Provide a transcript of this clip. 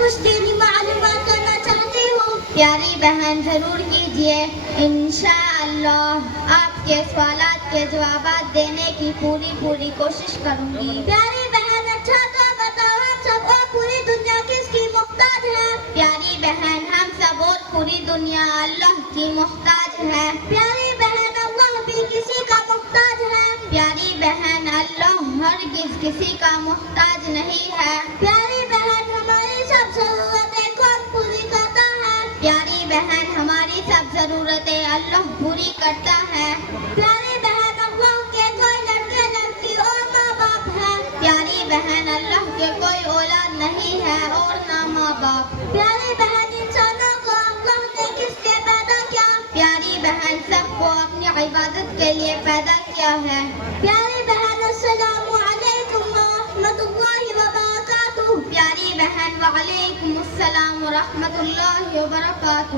کچھ دینی معلومات کرنا چاہتی ہوں۔ پیاری بہن ضرور کیجیے، انشاءاللہ آپ کے سوالات کے جوابات دینے کی پوری کوشش کروں گی۔ پیاری بہن اچھا تو بتاؤ، ہم سب اور پوری دنیا کس کی محتاج ہے؟ پیاری بہن ہم سب اور پوری دنیا اللہ کی محتاج ہے۔ پیاری بہن اللہ بھی کسی کا محتاج ہے؟ پیاری بہن اللہ ہرگز کسی کا محتاج نہیں ہے۔ پیاری بہن ہماری سب ضرورتیں کون پوری کرتا ہے؟ پیاری بہن ہماری سب ضرورتیں اللہ پوری کرتا ہے۔ پیاری بہن اللہ کے کوئی لڑکے لڑکی اور ماں باپ ہے؟ پیاری بہن اللہ کے کوئی اولاد نہیں ہے اور نہ ماں باپ۔ پیاری بہن انسانوں کو اللہ نے کس لیے پیدا کیا؟ پیاری بہن سب کو اپنی عبادت کے لیے پیدا کیا ہے۔ پیاری بہن السلام علیکم ورحمۃ اللہ وبرکاتہ۔ پیاری بہن وعلیکم السلام ورحمۃ اللہ وبرکاتہ۔